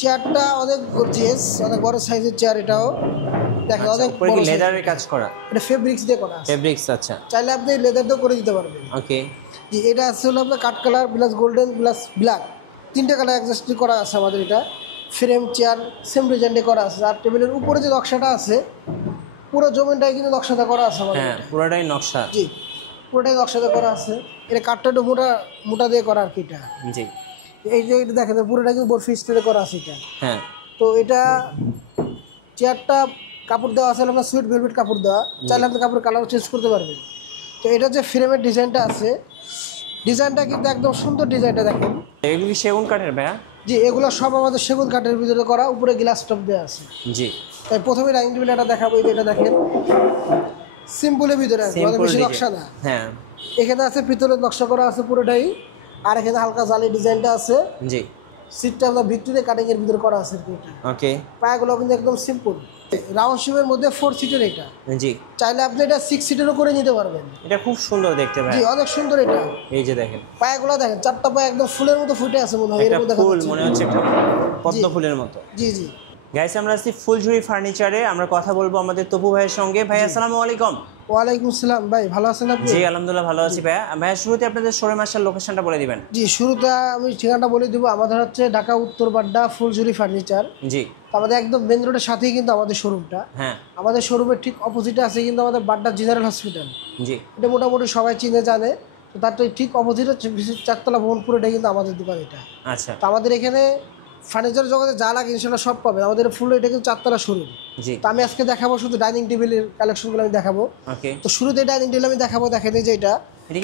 চেয়ারটা অনেক গর্জিয়াস, অনেক বড় সাইজের চেয়ার। এটাও দেখেন অনেক উপরে বড় কি size। লেদারের কাজ করা? এটা ফেব্রিক্স দিয়ে করা আছে। ফেব্রিক্স, আচ্ছা। চাইলে আপনি লেদার দিয়েও করে দিতে পারবেন। ওকে। জি, এটা আছে হলো আপনার কাঠ colour plus golden plus black, তিনটে কালার অ্যাডজাস্ট করা আছে আমাদের। এটা ফ্রেম চেয়ার সেম ডিজাইনে করা আছে। আর টেবিলের উপরে যে নকশাটা আছে পুরো জমিনটাই কিন্তু নকশাটা করা আছে আমাদের। হ্যাঁ, পুরোটাই নকশা। জি, পুরোটাই নকশাটা করা আছে। এটা কাঠটা একটু মোটা মোটা দিয়ে করা আর কি। এটা জি। এই যে এটা দেখেন পুরোটা কিন্তু বরফি স্টিলে করা আছে এটা। হ্যাঁ। তো এটা চেয়ারটা কাপড় দেওয়া আছে আপনার সুইট ভেলভেট কাপড় দেওয়া, চাইলে আপনি কাপড় কালার চেঞ্জ করতে পারবেন। তো এটা যে ফ্রেমের ডিজাইনটা আছে, ডিজাইনটা কিন্তু একদম সুন্দর। ডিজাইনটা দেখেন। এগুলো কি সেগুন কাঠের ভাইয়া? জি, এগুলো সব আমাদের সেগুন কাঠের ভিতরে করা, উপরে গ্লাস টপ দেওয়া আছে। জি। তাই প্রথমে ডাইনিং টেবিল এটা দেখাবো। এটা দেখেন সিম্পলের ভিতরে আছে, অনেক বেশি নকশা না। হ্যাঁ। এখানে আছে পিতলের নকশা করা আছে পুরোটাই, আর এখানে হালকা জালি ডিজাইনটা আছে। জি। সিটটা আমরা ভিক্টোরিয়া কাটিং এর ভিতরে করা আছে এটা। ওকে। পায়াগুলো কিন্তু একদম সিম্পল, রাউন্ড শেপের মধ্যে 4 সিটের এটা। জি। চাইলে আপনি এটা 6 সিটেরও করে নিতে পারবেন। এটা খুব সুন্দর দেখতে ভাই। জি, অনেক সুন্দর এটা। এই যে দেখেন পায়াগুলো দেখেন, চারটা পায়া একদম ফুলের মতো ফুটে আছে মনে হয়। এর একটা মধ্যে ফুল মনে হচ্ছে, একটা পদ্ম ফুলের মতো। জি জি। গাইস, আমরা আছি ফুলঝুরি ফার্নিচারে। আমরা কথা বলবো আমাদের তপু ভাইয়ের সঙ্গে। ভাই আসসালামু আলাইকুম। ওয়ালাইকুম আসসালাম। ভাই ভালো আছেন আপনি? জি আলহামদুলিল্লাহ ভালো আছি ভাইয়া। ভাইয়া শুরুতে আপনাদের শোরুম আসার লোকেশনটা বলে দিবেন। জি, শুরুতে আমি ঠিকানাটা বলে দেবো। আমাদের হচ্ছে ঢাকা উত্তর বাড্ডা ফুলঝুরি ফার্নিচার। জি। আমাদের একদম মেন রোডের সাথেই কিন্তু আমাদের শোরুমটা। হ্যাঁ। আমাদের শোরুমের ঠিক অপোজিটে আছে কিন্তু আমাদের বাড্ডা জেনারেল হসপিটাল। জি। এটা মোটামুটি সবাই চিনে জানে। তো তার তো ঠিক অপোজিটে 4তলা ভবন পুরোটাই কিন্তু আমাদের দোকান এটা। আচ্ছা। তো আমাদের এখানে ফার্নিচার জগতে যা লাগে ইনশাল্লাহ সব পাবেন। আমাদের ফুল এটা কিন্তু 4তলা শোরুম। জি। তো আমি আজকে দেখাবো শুধু ডাইনিং টেবিলের কালেকশনগুলো আমি দেখাবো। ওকে। তো শুরুতে ডাইনিং টেবিল আমি দেখাবো। দেখেন এই যে এটা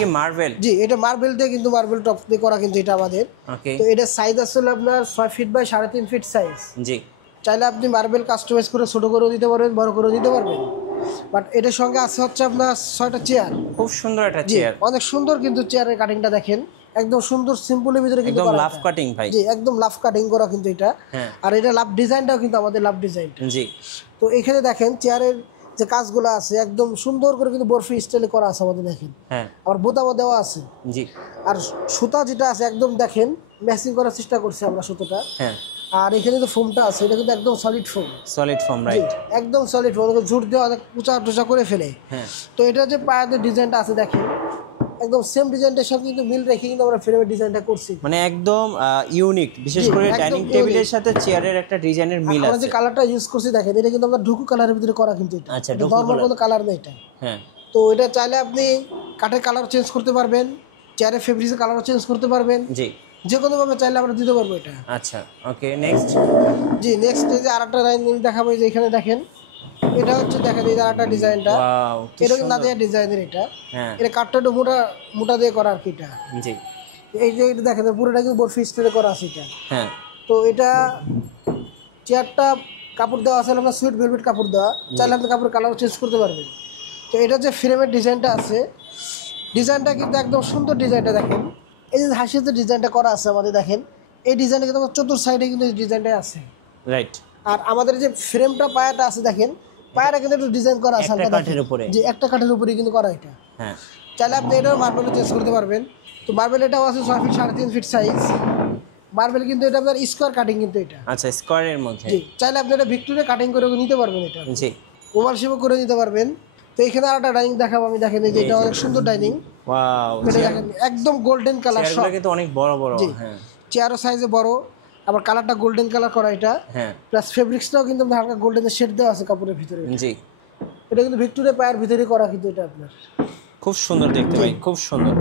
কি মার্বেল? জি, এটা মার্বেল দিয়ে কিন্তু মার্বেল টপ দিয়ে করা কিন্তু এটা আমাদের। ওকে। তো এটা সাইজ আসলে আপনার 6 ফিট বাই 3.5 ফিট সাইজ। জি। চাইলে আপনি মার্বেল কাস্টমাইজ করে ছোটো করেও দিতে পারবেন, বড় করেও দিতে পারবেন। বাট এটার সঙ্গে আছে হচ্ছে আপনার 6টা চেয়ার। খুব সুন্দর একটা জি, চেয়ার। অনেক সুন্দর কিন্তু চেয়ারের কাটিংটা দেখেন, একদম সুন্দর সিম্পলের ভিতরে কিন্তু একদম করা লাভ এটা। কাটিং ভাই। জি, একদম লাভ কাটিং করা কিন্তু এটা। হ্যাঁ। আর এটা লাভ ডিজাইনটাও কিন্তু আমাদের লাভ ডিজাইন। জি। তো এখানে দেখেন চেয়ারের যে কাজগুলো আছে একদম সুন্দর করে কিন্তু বরফি স্টাইলে করা আছে আমাদের। দেখেন হ্যাঁ। আবার বোতামও দেওয়া আছে। জি। আর সুতা যেটা আছে একদম দেখেন ম্যাচিং করার চেষ্টা করছি আমরা সুতোটা। হ্যাঁ। আর এখানে যে ফোমটা আছে এটা কিন্তু একদম solid foam. Solid foam, right. একদম সলিড ফোম, জোর দিয়ে অনেক উঁচা টুচা করে ফেলে। হ্যাঁ। তো এটা যে পায়ের ডিজাইনটা আছে দেখেন একদম সেম ডিজাইনটার সাথে কিন্তু মিল রেখে কিন্তু আমরা ফ্রেমের ডিজাইনটা করছি। মানে একদম ইউনিক, বিশেষ করে ডাইনিং টেবিলের সাথে চেয়ারের একটা ডিজাইনের মিল আছে। আমরা যে কালারটা ইউজ করছি দেখেন এটা কিন্তু আমরা ঢুকু কালারের ভিতরে করা কিন্তু এটা। আচ্ছা, এটা নরমাল কোনো কালার নেই এটা। হ্যাঁ। তো এটা চাইলে আপনি কাঠের কালার চেঞ্জ করতে পারবেন, চেয়ারের ফেব্রিক্সের কালারও চেঞ্জ করতে পারবেন। জি। যে কোনোভাবে চাইলে আমরা দিতে পারবো এটা। আচ্ছা। ওকে, নেক্সট। জি, নেক্সট এই যে আরেকটা ডাইনিং দেখাবো। এই যে এখানে দেখেন এটা হচ্ছে দেখেন এই যে আরেকটা ডিজাইনটা। ওয়াও, এটা কিন্তু নাদিয়া ডিজাইনের এটা। হ্যাঁ। এটা কাঠটা একটু মোটা মোটা দিয়ে করা আর কি এটা। জি। এই যে এটা দেখেন পুরোটা কিন্তু বরফি স্টাইলে করা আছে এটা। হ্যাঁ। তো এটা চেয়ারটা কাপড় দেওয়া আছে আপনার সুইট ভেলভেট কাপড় দেওয়া, চাইলে আপনি কাপড়ের কালার চেঞ্জ করতে পারবেন। তো এটা যে ফ্রেমের ডিজাইনটা আছে, ডিজাইনটা কিন্তু একদম সুন্দর। ডিজাইনটা দেখেন এই যে হাসির যে ডিজাইনটা করা আছে আমাদের দেখেন এই ডিজাইনটা কিন্তু চতুর সাইডে কিন্তু এই ডিজাইনটা আছে, রাইট। আর আমাদের যে ফ্রেমটা পায়াটা আছে দেখেন পায়াটা কিন্তু একটু ডিজাইন করা আছে একটা কাঠের উপরে। যে একটা কাঠের উপরে কিন্তু করা এটা। হ্যাঁ। চাইলে আপনি এটাও মার্বেলও চেঞ্জ করতে পারবেন। তো মার্বেল এটাও আছে 6 ফিট 3.5 ফিট সাইজ মার্বেল কিন্তু এটা আপনার স্কোয়ার কাটিং কিন্তু এটা। আচ্ছা, স্কোয়ারের মধ্যে। জি, চাইলে আপনি এটা ভিক্টোরিয়া কাটিং করে নিতে পারবেন এটা। জি। ওভাল শেপও করে নিতে পারবেন। তো এখানে আরেকটা ডাইনিং দেখাবো আমি। দেখেন এই যে এটা অনেক সুন্দর ডাইনিং। ওয়াও, এটা দেখেন একদম গোল্ডেন কালার সব। চেয়ারগুলো কিন্তু অনেক বড় বড়। জি, হ্যাঁ। চেয়ারও সাইজে বড়, আবার কালারটা গোল্ডেন কালার করা এটা। হ্যাঁ। প্লাস ফেব্রিক্সটাও কিন্তু হালকা গোল্ডেনের শেড দেওয়া আছে কাপড়ের ভিতরে। জি। এটা কিন্তু ভিক্টোরিয়া পায়ের ভিতরে করা কিন্তু এটা আপনার। খুব সুন্দর দেখতে ভাই, খুব সুন্দর।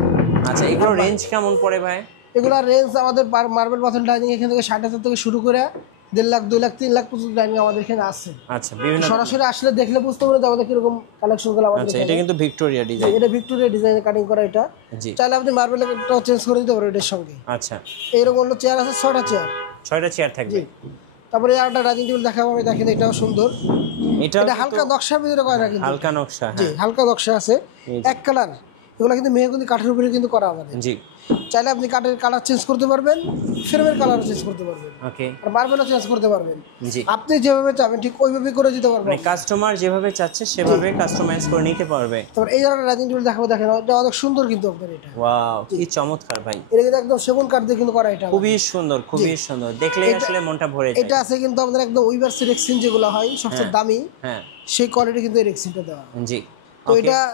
আচ্ছা, এগুলো রেঞ্জ কেমন পড়ে ভাই? এগুলোর রেঞ্জ আমাদের মার্বেল পাথর ডাইনিং এখান থেকে 60,000 থেকে শুরু করে 1.5 লাখ 2 লাখ 3 লাখ পর্যন্ত ডাইনিং আমাদের এখানে আছে। আচ্ছা, বিভিন্ন সরাসরি আসলে দেখলে বুঝতে পারবেন যে আমাদের কিরকম কালেকশনগুলো আমাদের। আচ্ছা, এটা কিন্তু ভিক্টোরিয়া ডিজাইন। এটা ভিক্টোরিয়া ডিজাইনে কাটিং করা এটা। জি। চাইলে আপনি মার্বেলটাও চেঞ্জ করে দিতে পারবেন এটার সঙ্গে। আচ্ছা, এইরকম হলো চেয়ার আছে 6টা চেয়ার। 6টা চেয়ার থাকবে। জি। তারপরে আরেকটা ডাইনিং টেবিল দেখাবো আমি। দেখেন এটাও সুন্দর। এটা হালকা নকশার ভিতরে করা কিন্তু। হালকা নকশা। জি, হ্যাঁ। হালকা নকশা আছে, এক কালার এগুলো কিন্তু মেহগনি কাঠের উপরে কিন্তু করা আমাদের। জি। চাইলে আপনি কাঠের কালার চেঞ্জ করতে পারবেন, ফ্রেমের কালারও চেঞ্জ করতে পারবেন, ওকে। আর মার্বেলও চেঞ্জ করতে পারবেন। জি। আপনি যেভাবে চাবেন ঠিক ওইভাবে করে দিতে পারবেন। মানে কাস্টমার যেভাবে চাচ্ছে সেভাবে কাস্টমাইজ করে নিতে পারবে। তারপর এই ধরনের ডাইনিং টেবিল দেখাবো, দেখেন এটা অনেক সুন্দর কিন্তু আপনার এটা। ওয়াও, কি চমৎকার ভাই। এটা কিন্তু একদম সেগুন কাঠ দিয়ে কিন্তু করা এটা। খুবই সুন্দর, খুবই সুন্দর, দেখলেই আসলে মনটা ভরে যায়। এটা আছে কিন্তু আমাদের একদম উইভার্স রেক্সিন যেগুলো হয় সবচেয়ে দামি, হ্যাঁ সেই কোয়ালিটি কিন্তু এই রেক্সিনটা দেওয়া। জি। তো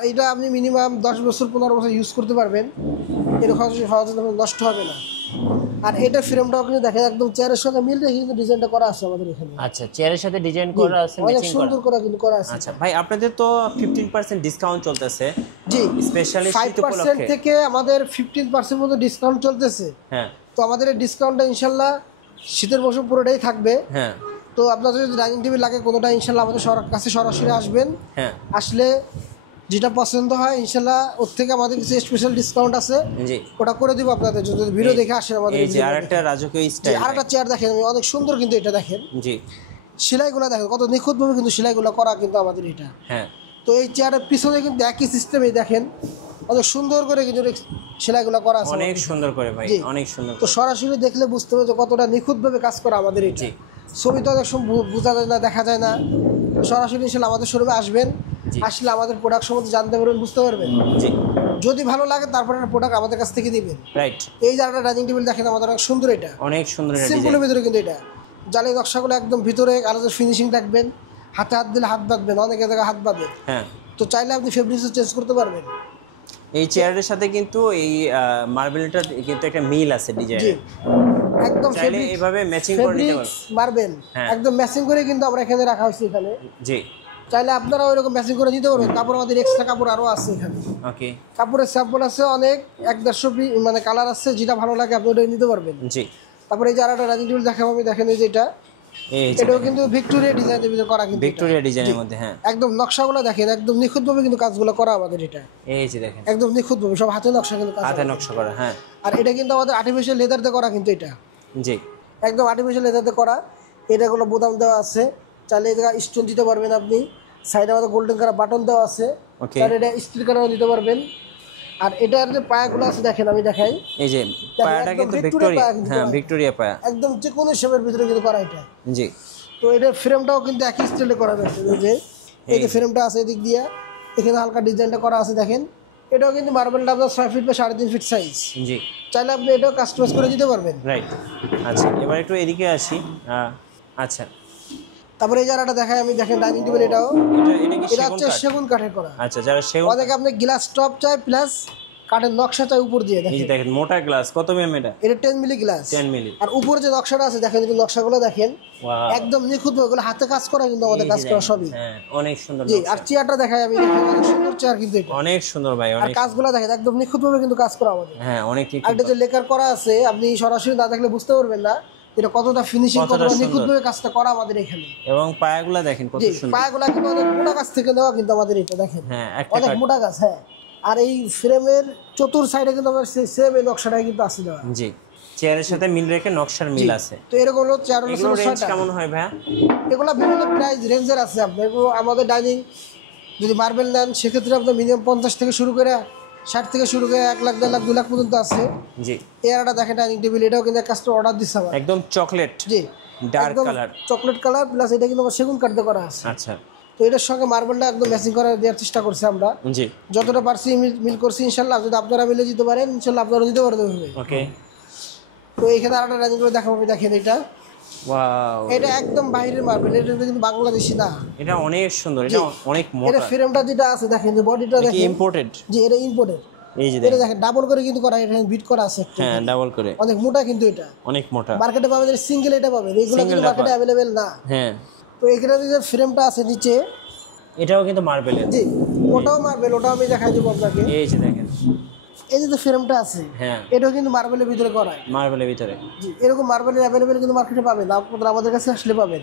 এটা আপনি মিনিমাম 10 বছর 15 বছর ইউজ করতে পারবেন, এরকম সহজে নষ্ট হবে না। আর এটা ফ্রেমটাও কিন্তু দেখেন একদম চেয়ারের সঙ্গে মিল রেখে কিন্তু ডিজাইনটা করা আছে আমাদের এখানে। আচ্ছা, চেয়ারের সাথে ডিজাইন করা আছে, অনেক ম্যাচিং করা। সুন্দর করে কিন্তু করা আছে। আচ্ছা ভাই, আপনাদের তো 15% ডিসকাউন্ট চলতেছে। জি, স্পেশালি শীত 5% উপলক্ষে থেকে আমাদের 15% মতো ডিসকাউন্ট চলতেছে। হ্যাঁ তো আমাদের এই ডিসকাউন্টটা ইনশাল্লাহ শীতের মৌসুম পুরোটাই থাকবে। হ্যাঁ তো আপনাদের যদি ডাইনিং টেবিল লাগে কোনোটা ইনশাল্লাহ আমাদের কাছে সরাসরি আসবেন। হ্যাঁ আসলে যেটা পছন্দ হয় ইনশাল্লাহ ওর থেকে আমাদের কিছু স্পেশাল ডিসকাউন্ট আছে, জি। ওটা করে দিব আপনাদের যদি ভিডিও দেখে আসেন আমাদের। এই যে আরেকটা রাজকীয় স্টাইল, আরেকটা চেয়ার দেখেন অনেক সুন্দর কিন্তু এটা দেখেন, জি। সেলাইগুলো দেখেন কত নিখুঁতভাবে কিন্তু সেলাইগুলো করা কিন্তু আমাদের এটা। হ্যাঁ তো এই চেয়ারের পিছনে কিন্তু একই সিস্টেমে দেখেন অনেক সুন্দর করে কিন্তু সেলাইগুলো করা আছে, অনেক সুন্দর করে ভাই, জি। অনেক সুন্দর। তো সরাসরি দেখলে বুঝতে হবে যে কতটা নিখুঁতভাবে কাজ করা আমাদের এটা। জি। ছবি তো অনেক সময় বোঝা যায় না, দেখা যায় না। তো সরাসরি ইনশাল্লাহ আমাদের শোরুমে আসবেন, জি। আসলে আমাদের প্রোডাক্ট সম্বন্ধে জানতে পারবেন, বুঝতে পারবেন। জি, যদি ভালো লাগে তারপরে প্রোডাক্ট আমাদের কাছ থেকে দিবেন। রাইট। এই যে একটা ডাইনিং টেবিল দেখেন আমাদের অনেক সুন্দর, এটা অনেক সুন্দর একটা সিম্পলের ডিজাইন। ভিতরে কিন্তু এটা জালি নকশাগুলো একদম ভিতরে আলাদা ফিনিশিং থাকবেন, হাতে হাত দিলে হাত বাঁধবেন, অনেকে জায়গায় হাত বাঁধে। হ্যাঁ, তো চাইলে আপনি ফেব্রিক্সও চেঞ্জ করতে পারবেন। এই চেয়ারের সাথে কিন্তু এই মার্বেলটার কিন্তু একটা মিল আছে জি, ডিজাইনের। একদম চাইলে এইভাবে ম্যাচিং করে নিতে পারবেন। মার্বেল হ্যাঁ। একদম ম্যাচিং করে কিন্তু আমরা এখানে রাখা হয়েছে এখানে। জি, চাইলে আপনারা ওইরকম ম্যাচিং করে নিতে পারবেন। কাপড় আমাদের এক্সট্রা কাপড় আরও আছে এখানে, ওকে। কাপড়ের স্যাম্পল আছে অনেক, 1-150 মানে কালার আছে, যেটা ভালো লাগে আপনি ওটা নিতে পারবেন। জি। তারপরে এই যে আরেকটা ডাইনিং টেবিল দেখাবো আমি, দেখেন এই যে এটা, এই যে এটাও কিন্তু ভিক্টোরিয়া ডিজাইনের ভিতরে করা কিন্তু এটা। ভিক্টোরিয়া ডিজাইনের মধ্যে, হ্যাঁ। একদম নকশাগুলো দেখেন একদম নিখুঁতভাবে কিন্তু কাজগুলো করা আমাদের এটা, এই যে দেখেন একদম নিখুঁতভাবে সব হাতে নকশা কিন্তু কাজ। হাতে নকশা করা, হ্যাঁ। আর এটা কিন্তু আমাদের আর্টিফিশিয়াল লেদার দিয়ে করা কিন্তু এটা, জি। একদম আর্টিফিশিয়াল লেদার দিয়ে করা। এটা কোনো বোতাম দেওয়া আছে, চাইলে এই জায়গায় স্টোন দিতে পারবেন আপনি। সাইডে আমাদের গোল্ডেন কালার বাটন দেওয়া আছে, ওকে। চাইলে এটা স্টিল কালারও দিতে পারবেন। আর এটার যে পায়াগুলো আছে দেখেন, আমি দেখাই, এই যে পায়াটা কিন্তু ভিক্টোরিয়া, হ্যাঁ ভিক্টোরিয়া পায়া, একদম যে কোনো শেপের ভিতরে কিন্তু করা এটা। জি। তো এটার ফ্রেমটাও কিন্তু একই স্টাইলে করা হয়েছে, এই যে ফ্রেমটা আছে এদিক দিয়ে, এখানে হালকা ডিজাইনটা করা আছে দেখেন। এটাও কিন্তু মার্বেলটা আপনার 6 ফিট বা 3.5 ফিট সাইজ, জি। চাইলে আপনি এটাও কাস্টমাইজ করে দিতে পারবেন। রাইট। আচ্ছা, এবার একটু এদিকে আসি। আচ্ছা, তারপরে এই জায়গাটা দেখাই আমি, দেখেন ডাইনিং টেবিল এটাও, এটা কি এটা সেগুন হচ্ছে কাঠ? সেগুন কাঠের করা। আচ্ছা, যারা সেগুন, অনেকে আপনি গ্লাস টপ চাই প্লাস কাঠের নকশা চাই উপর দিয়ে, এই দেখেন যে দেখেন মোটা গ্লাস, কত mm এটা? এটা 10 মিলি গ্লাস, 10 মিলি। আর উপরে যে নকশাটা আছে দেখেন, এই নকশাগুলো দেখেন ওয়াও, একদম নিখুঁত, ওগুলো হাতে কাজ করা কিন্তু আমাদের এই কাজ যে করা দেখেন, সবই। হ্যাঁ, অনেক সুন্দর জি। নকশা। আর চেয়ারটা দেখাই আমি, দেখেন অনেক সুন্দর চেয়ার কিন্তু এটা, অনেক সুন্দর ভাই, আর অনেক। কাজগুলো দেখেন একদম নিখুঁতভাবে কিন্তু কাজ করা আমাদের। হ্যাঁ, অনেক ঠিক। আর এটা যে লেকার করা আছে, আপনি সরাসরি না দেখলে বুঝতে পারবেন না এটা কতটা ফিনিশিং, কতটা কতটা সুন্দর। নিখুঁতভাবে কাজটা করা আমাদের এখানে। এবং পায়াগুলা দেখেন কত জি, সুন্দর। পায়াগুলা কিন্তু অনেক মোটা কাজ থেকে নেওয়া কিন্তু আমাদের এটা, দেখেন হ্যাঁ, একটা অনেক মোটা কাজ। হ্যাঁ, আর এই ফ্রেমের চতুর সাইডে কিন্তু আমাদের সেম এই নকশাটাই কিন্তু আছে দেওয়া। জি, চেয়ারের সাথে মিল রেখে নকশার মিল আছে। তো এরকম হলো চেয়ার হলো এগুলো রেঞ্জ 6টা। কেমন হয় ভাইয়া? এগুলো বিভিন্ন প্রাইস রেঞ্জের আছে আপনার। এগুলো আমাদের ডাইনিং যদি মার্বেল নেন সেক্ষেত্রে আপনার মিনিমাম 50 থেকে শুরু করে 60 থেকে শুরু করে 1 লাখ 1.5 লাখ 2 লাখ পর্যন্ত আছে। জি। এই একটা দেখেন ডাইনিং টেবিল, এটাও কিন্তু কাস্টমার অর্ডার দিচ্ছে আমার। একদম চকলেট, জি, dark colour, chocolate colour plus এটা কিন্তু আমার সেগুন কাঠ দিয়ে করা আছে। আচ্ছা। তো এটার সঙ্গে মার্বেলটা একদম ম্যাচিং করে দেওয়ার চেষ্টা করছি আমরা, জি। যতটা পারছি মিল করছি ইনশাল্লাহ। যদি আপনারা মিলে দিতে পারেন ইনশাল্লাহ আপনারা দিতে পারবেন। ওকে। তো এখানে আরেকটা ডাইনিং টেবিল দেখাবো, দেখেন এটা, ওয়াও, এটা একদম বাইরের মার্বেল, এটা কিন্তু বাংলাদেশি না। এটা অনেক সুন্দর, এটা অনেক এটা মোটা। ফ্রেমটা যেটা আছে দেখেন, যে বডিটা এটা কি দেখেন, ইম্পোর্টেড? জি এটা ইম্পোর্টেড। এই যে এটা দেখেন, দেখেন ডাবল করে কিন্তু করা, এটা বিট করা আছে একটু। হ্যাঁ, ডাবল করে, অনেক মোটা কিন্তু এটা, অনেক মোটা। মার্কেটে পাবেন সিঙ্গেল, এটা পাবেন, এগুলো কিন্তু Single মার্কেটে ডাবা। অ্যাভেলেবেল না। হ্যাঁ, তো এখানে যে ফ্রেমটা আছে নিচে, এটাও কিন্তু মার্বেলের। জি ওটাও মার্বেল, ওটাও আমি দেখাই দেবো আপনাকে। এই যে দেখেন, এই যে ফ্রেমটা আছে, হ্যাঁ, এটাও কিন্তু মার্বেলের ভিতরে করা। মার্বেলের ভিতরে। জি, এরকম মার্বেলের অ্যাভেলেবেল কিন্তু মার্কেটে পাবেন, আপনারা আমাদের কাছে আসলে পাবেন।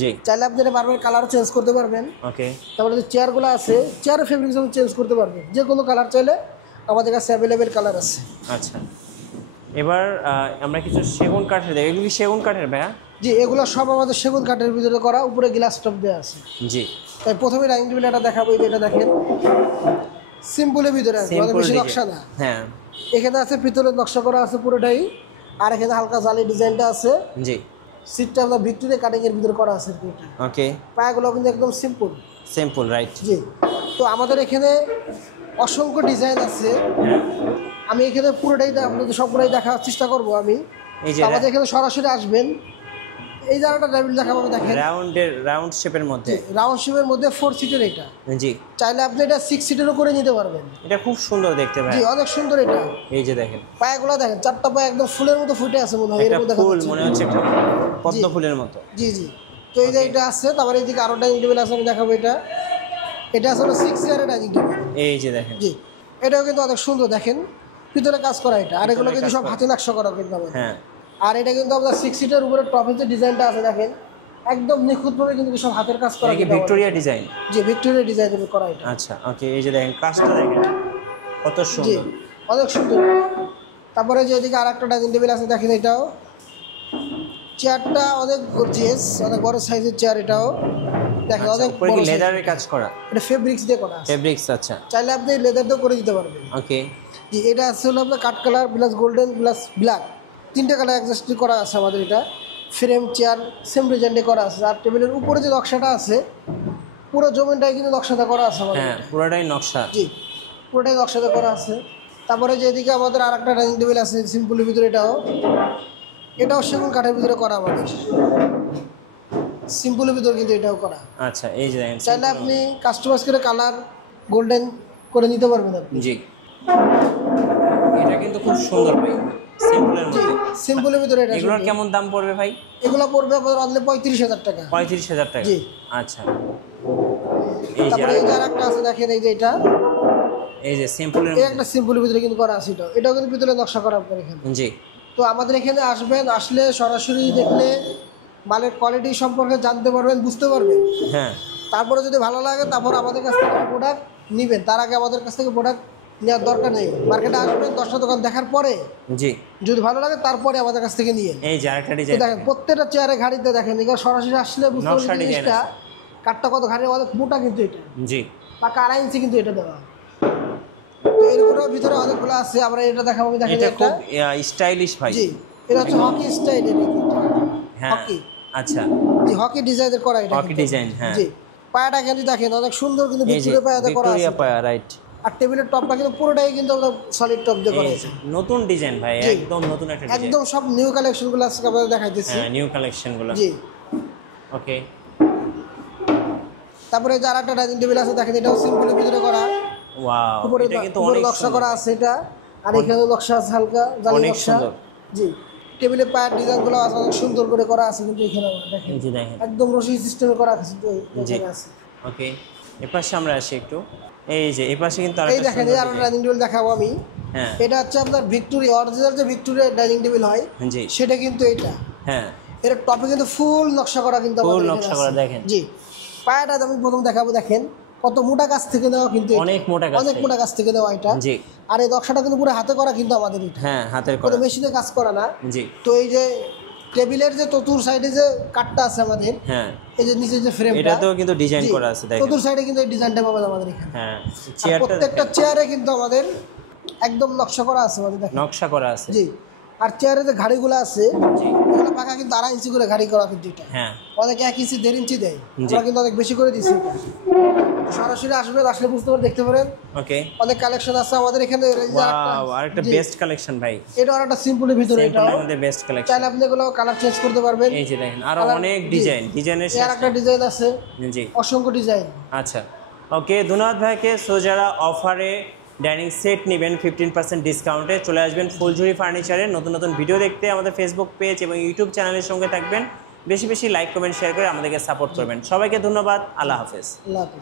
জি। চাইলে আপনারা মার্বেল কালারও চেঞ্জ করতে পারবেন। ওকে। তারপরে যে চেয়ারগুলো আছে, চেয়ারের ফেব্রিক্স চেঞ্জ করতে পারবেন, যে কোনো কালার চাইলে আমাদের কাছে অ্যাভেলেবেল কালার আছে। আচ্ছা, এবার আমরা কিছু সেগুন কাঠের দেখি। এগুলি সেগুন কাঠের ভাইয়া? জি, এগুলো সব আমাদের সেগুন কাঠের ভিতরে করা, উপরে গ্লাস টপ দেওয়া আছে। জি। তাই প্রথমে ডাইনিং টেবিল এটা দেখাবো, এটা দেখেন সিম্পলের ভিতরে আছে, অনেক সিম্পল বেশি নকশা না। হ্যাঁ এখানে আছে পিতলের নকশা করা আছে পুরোটাই, আর এখানে হালকা জালি ডিজাইনটা আছে। জি সিটটা আপনার ভিক্টোরিয়া কাটিং এর ভিতরে করা আছে এটা। ওকে পায়াগুলো কিন্তু একদম সিম্পল। Simple right. জি, তো আমাদের এখানে অসংখ্য ডিজাইন আছে। আমি এখানে পুরোটাই আপনাদের সবগুলোই দেখার চেষ্টা করব আমি। এই যে তো আমাদের এখানে সরাসরি আসবেন। এই জায়গাটা টেবিল দেখাবো, দেখেন রাউন্ড শেপের মধ্যে, রাউন্ড শেপের মধ্যে 4 সিটের এটা। জি চাইলে আপনি এটা 6 সিটেরও করে নিতে পারবেন। এটা খুব সুন্দর দেখতে ভাই। জি, অনেক সুন্দর এটা। এই যে দেখেন পায়াগুলো দেখেন, 4টা পায়া একদম ফুলের মতো ফুটে আছে মনে হয়, একটা এরকম দেখা ফুল যাচ্ছে। মনে হচ্ছে একটা পদ্ম ফুলের মতো। জি জি, তো এই যে এটা আছে। তারপরে এইদিকে আরো ডাইনিং টেবিল আছে, আমি দেখাবো এটা। এটা আসলে 6 চেয়ারের ডাইনিং টেবিল। এই যে দেখেন, জি, এটাও কিন্তু অনেক সুন্দর, দেখেন ভিতরে কাজ করা এটা। আর এগুলো ভিতরে কিন্তু কাজ সব করা। হাতে নকশা করা কিন্তু আমাদের। হ্যাঁ আর এটা কিন্তু আপনার 6 সিটের উপরে টপের যে ডিজাইনটা আছে দেখেন, একদম নিখুঁতভাবে কিন্তু সব হাতের কাজ করা। এটা কি ভিক্টোরিয়া ডিজাইন? জি, ভিক্টোরিয়া ডিজাইনের করা এটা। আচ্ছা ওকে, এই যে দেখেন কাজটা দেখেন কত জি, সুন্দর। অনেক সুন্দর। তারপরে যে এদিকে আর একটা ডাইনিং টেবিল আছে দেখেন, এটাও চেয়ারটা অনেক গর্জিয়াস, অনেক বড় সাইজের চেয়ার এটাও দেখেন, অনেক উপরে বড় কি size। লেদারের কাজ করা? এটা ফেব্রিক্স দিয়ে করা আছে। ফেব্রিক্স, আচ্ছা চাইলে আপনি লেদার দিয়েও করে দিতে পারবেন। ওকে। জি, এটা আছে হলো আপনার কাঠ colour plus golden plus black, 3টে কালার অ্যাডজাস্ট করা আছে আমাদের। এটা ফ্রেম চেয়ার সেম ডিজাইনে করা আছে। আর টেবিলের উপরে যে নকশাটা আছে, পুরো জমিনটাই কিন্তু নকশাটা করা আছে আমাদের। হ্যাঁ পুরোটাই নকশা। জি, পুরোটাই নকশাটা করা আছে। তারপরে যে এদিকে আমাদের আর একটা ডাইনিং টেবিল আছে সিম্পলের ভিতরে, এটাও সেগুন কাঠের ভিতরে করা আমাদের। সিম্পলের ভিতরে কিন্তু এটাও করা। আচ্ছা এই যে দেখেন, চাইলে আপনি কাস্টমাইজ করে কালার গোল্ডেন করে নিতে পারবেন আপনি। জি এটা কিন্তু খুব সুন্দর ভাই, সিম্পলের মধ্যে। সিম্পলের ভিতরে এটা। এগুলোর কেমন দাম পড়বে ভাই? এগুলো পড়বে আপনার অনলি 35,000 টাকা। 35,000 টাকা। জি। আচ্ছা এই যে তারপরে এই যে আরেকটা আছে দেখেন, এই যে এটা, এই যে সিম্পলের এই একটা সিম্পলের ভিতরে কিন্তু করা আছে। এটাও কিন্তু ভিতরে নকশা করা আপনার এখানে। জি তো আমাদের এখানে আসবেন, আসলে সরাসরি দেখলে মালের কোয়ালিটি সম্পর্কে জানতে পারবেন, বুঝতে পারবেন। হ্যাঁ তারপরে যদি ভালো লাগে তারপর আমাদের কাছ থেকে প্রোডাক্ট নেবেন। তার আগে আমাদের কাছ থেকে প্রোডাক্ট নেওয়ার দরকার নেই। মার্কেটে আসবেন, 10টা দোকান দেখার পরে জি যদি ভালো লাগে তারপরে আমাদের কাছ থেকে নিয়ে। এই যে আরেকটা তো ডিজাইন দেখেন প্রত্যেকটা চেয়ারে ঘাড়িতে দেখেন, এখানে সরাসরি আসলে বুঝতে নকশা পারবেন ডিজাইন জিনিসটা আছে। কাঠটা কত ঘাড়ি, অনেক মোটা কিন্তু এটা, জি পাকা 2.5 ইঞ্চি কিন্তু এটা দেওয়া। তো এরকমের ভিতরে অনেকগুলো আছে, আমরা এটা দেখাবো। আমি দেখেন এটা একটা, খুব স্টাইলিশ ভাই। জি, এটা হচ্ছে হকি স্টাইলের। হ্যাঁ হকি, আচ্ছা জি, হকি ডিজাইনের করা এটা। হকি কিন্তু। ডিজাইন, হ্যাঁ। জি, পায়াটা কিন্তু দেখেন অনেক সুন্দর, কিন্তু এই যে ভিক্টোরিয়া পায়াতে করা আছে। ভিক্টোরিয়া পায়া, রাইট। আর টেবিলের টপটা কিন্তু পুরোটাই কিন্তু আমরা সলিড টপ দিয়ে করা আছে। নতুন ডিজাইন ভাই, জি। একদম নতুন একটা ডিজাইন। একদম সব নিউ কালেকশনগুলো আজকে আপনাদের দেখাইতেছি। হ্যাঁ নিউ কালেকশনগুলো। জি, ওকে তারপরে যার একটা ডাইনিং টেবিল আছে দেখেন, এটাও সিম্পলের ভিতরে করা। ওয়াও, উপরে এটা কিন্তু উপরে অনেক নকশা সুন্দর করা আছে এটা। আর এখানে নকশা আছে হালকা জালি অনেক নকশা। সুন্দর। জি, টেবিলের পায়ের ডিজাইনগুলো আছে অনেক সুন্দর করে করা আছে কিন্তু এখানে দেখেন, এই যে দেখেন। একদম রশি সিস্টেমে করা আছে কিন্তু জি এখানে আছে। ওকে, এপাশে আমরা আসি একটু। এই যে এপাশে কিন্তু এই আরেকটা দেখেন, সুন্দর এই আরো ডিজাইন। ডাইনিং টেবিল দেখাবো আমি। হ্যাঁ এটা হচ্ছে আপনার ভিক্টোরিয়া, অরিজিনাল যে ভিক্টোরিয়া ডাইনিং টেবিল হয় জি সেটা কিন্তু এটা। হ্যাঁ এর টপে কিন্তু ফুল নকশা করা কিন্তু ফুল আমাদের এখানে নকশা করা আছে। দেখেন। জি, পায়াটা আমি প্রথম দেখাবো, দেখেন কত মোটা কাছ থেকে নেওয়া কিন্তু এটা। অনেক মোটা কাজ অনেক থেকে। মোটা কাছ থেকে নেওয়া এটা। জি আর এই নকশাটা কিন্তু পুরো হাতে করা কিন্তু আমাদের এটা, হ্যাঁ হাতের কোনো করা। মেশিনে কাজ করা না। জি তো এই যে টেবিলের যে চতুর সাইডে যে কাঠটা আছে আমাদের, হ্যাঁ এই যে নিচে যে ফ্রেমটা, এটাতেও কিন্তু ডিজাইন করা আছে দেখেন। চতুর সাইডে কিন্তু এই ডিজাইনটা পাবেন আমাদের এখানে। হ্যাঁ আর চেয়ারটা প্রত্যেকটা চেয়ারে কিন্তু আমাদের একদম নকশা করা আছে আমাদের, দেখেন। নকশা করা আছে। জি, আর চেয়ারে যে ঘাড়িগুলো আছে জি এগুলো পাকা কিন্তু 2.5 ইঞ্চি করে ঘাড়ি করা কিন্তু এটা। হ্যাঁ অনেকে 1 ইঞ্চি 1.5 ইঞ্চি দেয়, জি। আমরা কিন্তু অনেক বেশি করে দিচ্ছি এটা। সরাসরি আসবেন, আসলে বুঝতে পারবেন, দেখতে পারেন ওকে। অনেক কালেকশন আছে আমাদের এখানে। এই যে ওয়াও, আরেকটা জি, বেস্ট কালেকশন ভাই। এটা আর একটা সিম্পলের ভিতরে, এটাও সিম্পলের মধ্যে বেস্ট কালেকশন। চাইলে আপনি এগুলো কালার চেঞ্জ করতে পারবেন। এই যে দেখেন আরো Colour- অনেক জি। ডিজাইন, ডিজাইনের এর একটা ডিজাইন আছে, জি অসংখ্য ডিজাইন। আচ্ছা ওকে, ধন্যবাদ ভাইকে। সো যারা অফারে ডাইনিং সেট নেবেন 15% ডিসকাউন্টে, চলে আসবেন ফুলঝুরি ফার্নিচারের। নতুন নতুন ভিডিও দেখতে আমাদের ফেসবুক পেজ এবং ইউটিউব চ্যানেলের সঙ্গে থাকবেন। বেশি বেশি লাইক কমেন্ট শেয়ার করে আমাদেরকে সাপোর্ট করবেন। সবাইকে ধন্যবাদ, আল্লাহ হাফেজ। আল্লাহ হাফেজ।